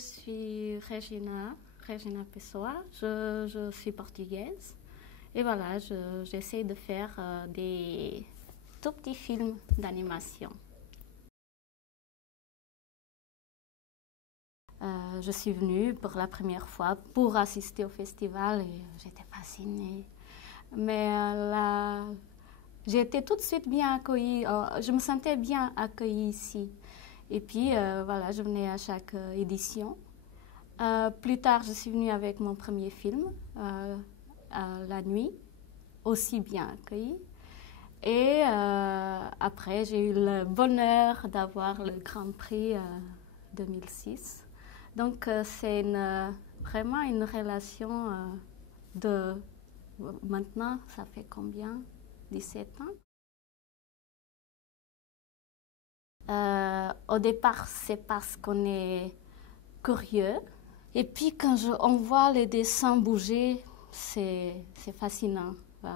suis Regina Pessoa, je suis portugaise et voilà, j'essaie de faire des tout petits films d'animation. Je suis venue pour la première fois pour assister au festival et j'étais fascinée. Mais j'ai été tout de suite bien accueillie, je me sentais bien accueillie ici. Et puis voilà, je venais à chaque édition. Plus tard, je suis venue avec mon premier film, La Nuit, aussi bien accueilli. Et après, j'ai eu le bonheur d'avoir le Grand Prix 2006. Donc, c'est vraiment une relation de... Maintenant, ça fait combien? 17 ans. Au départ, c'est parce qu'on est curieux. Et puis, quand on voit les dessins bouger, c'est fascinant.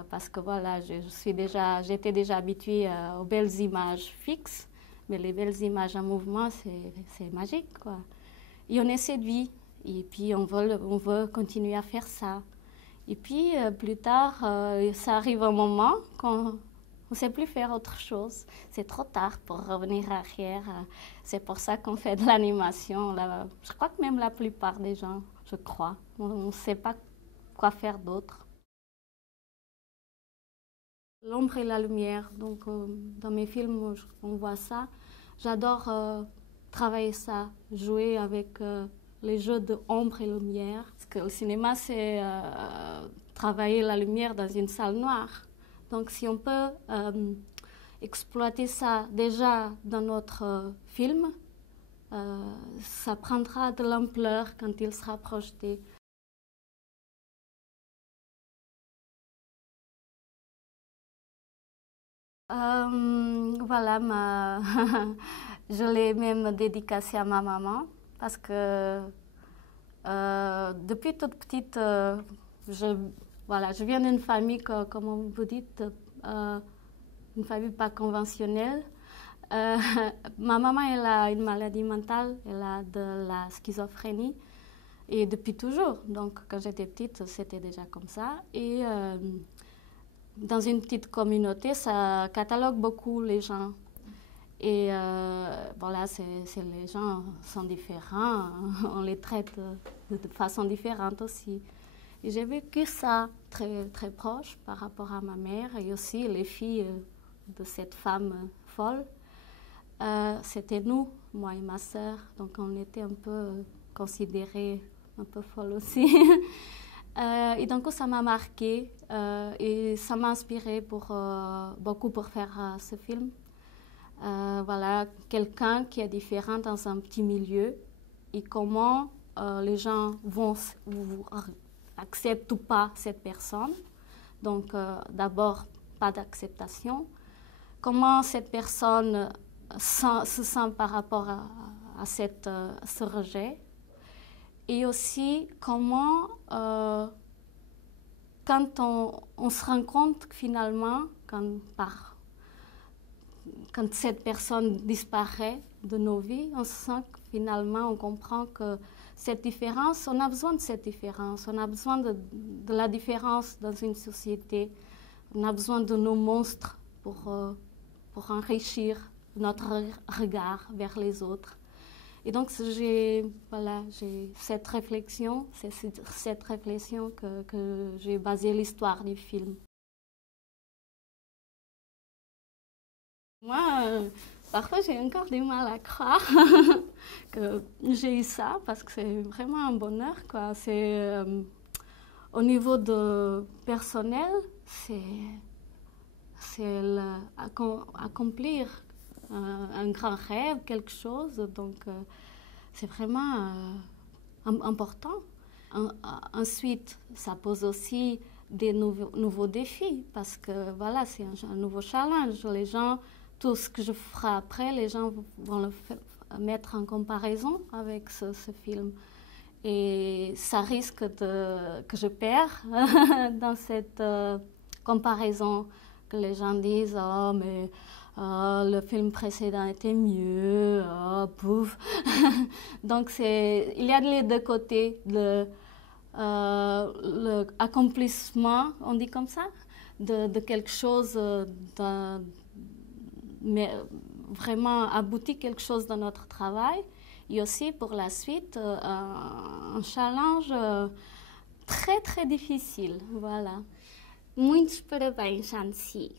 Parce que voilà, j'étais déjà habituée aux belles images fixes, mais les belles images en mouvement, c'est magique, quoi. Et on est séduit, et puis on veut continuer à faire ça. Et puis, plus tard, ça arrive un moment qu'on ne sait plus faire autre chose. C'est trop tard pour revenir arrière. C'est pour ça qu'on fait de l'animation. Je crois que même la plupart des gens, je crois, on ne sait pas quoi faire d'autre. L'ombre et la lumière, donc dans mes films, on voit ça. J'adore travailler ça, jouer avec les jeux de ombre et lumière. Parce que le cinéma, c'est travailler la lumière dans une salle noire. Donc si on peut exploiter ça déjà dans notre film, ça prendra de l'ampleur quand il sera projeté. Voilà, je l'ai même dédicacée à ma maman parce que depuis toute petite, je viens d'une famille, comme vous dites, une famille pas conventionnelle. Ma maman, elle a une maladie mentale, elle a de la schizophrénie et depuis toujours. Donc, quand j'étais petite, c'était déjà comme ça. Et dans une petite communauté, ça catalogue beaucoup les gens. Et voilà, les gens sont différents, on les traite de façon différente aussi. Et j'ai vécu ça très, très proche par rapport à ma mère et aussi les filles de cette femme folle. C'était nous, moi et ma sœur, donc on était un peu considérées un peu folles aussi. Et donc ça m'a marqué et ça m'a inspiré beaucoup pour faire ce film. Voilà, quelqu'un qui est différent dans un petit milieu et comment les gens acceptent ou pas cette personne. Donc d'abord, pas d'acceptation. Comment cette personne se sent par rapport à ce rejet. Et aussi comment, quand on se rend compte que finalement, quand cette personne disparaît de nos vies, on se sent que finalement, on comprend que cette différence, on a besoin de cette différence, on a besoin de la différence dans une société, on a besoin de nos monstres pour enrichir notre regard vers les autres. Et donc, j'ai cette réflexion, c'est cette réflexion que j'ai basé l'histoire du film. Moi, parfois, j'ai encore du mal à croire que j'ai eu ça, parce que c'est vraiment un bonheur, quoi. Au niveau de personnel, c'est accomplir un grand rêve, quelque chose. Donc, c'est vraiment important. Ensuite, ça pose aussi des nouveaux défis, parce que voilà, c'est un nouveau challenge. Les gens, tout ce que je ferai après, les gens vont le mettre en comparaison avec ce film. Et ça risque que je perds dans cette comparaison, que les gens disent « Oh, mais Le film précédent était mieux, pouf. Donc il y a les deux côtés, l'accomplissement, on dit comme ça, de quelque chose, mais vraiment abouti quelque chose dans notre travail, et aussi pour la suite un challenge très très difficile, voilà. Muitos parabéns, Shansi.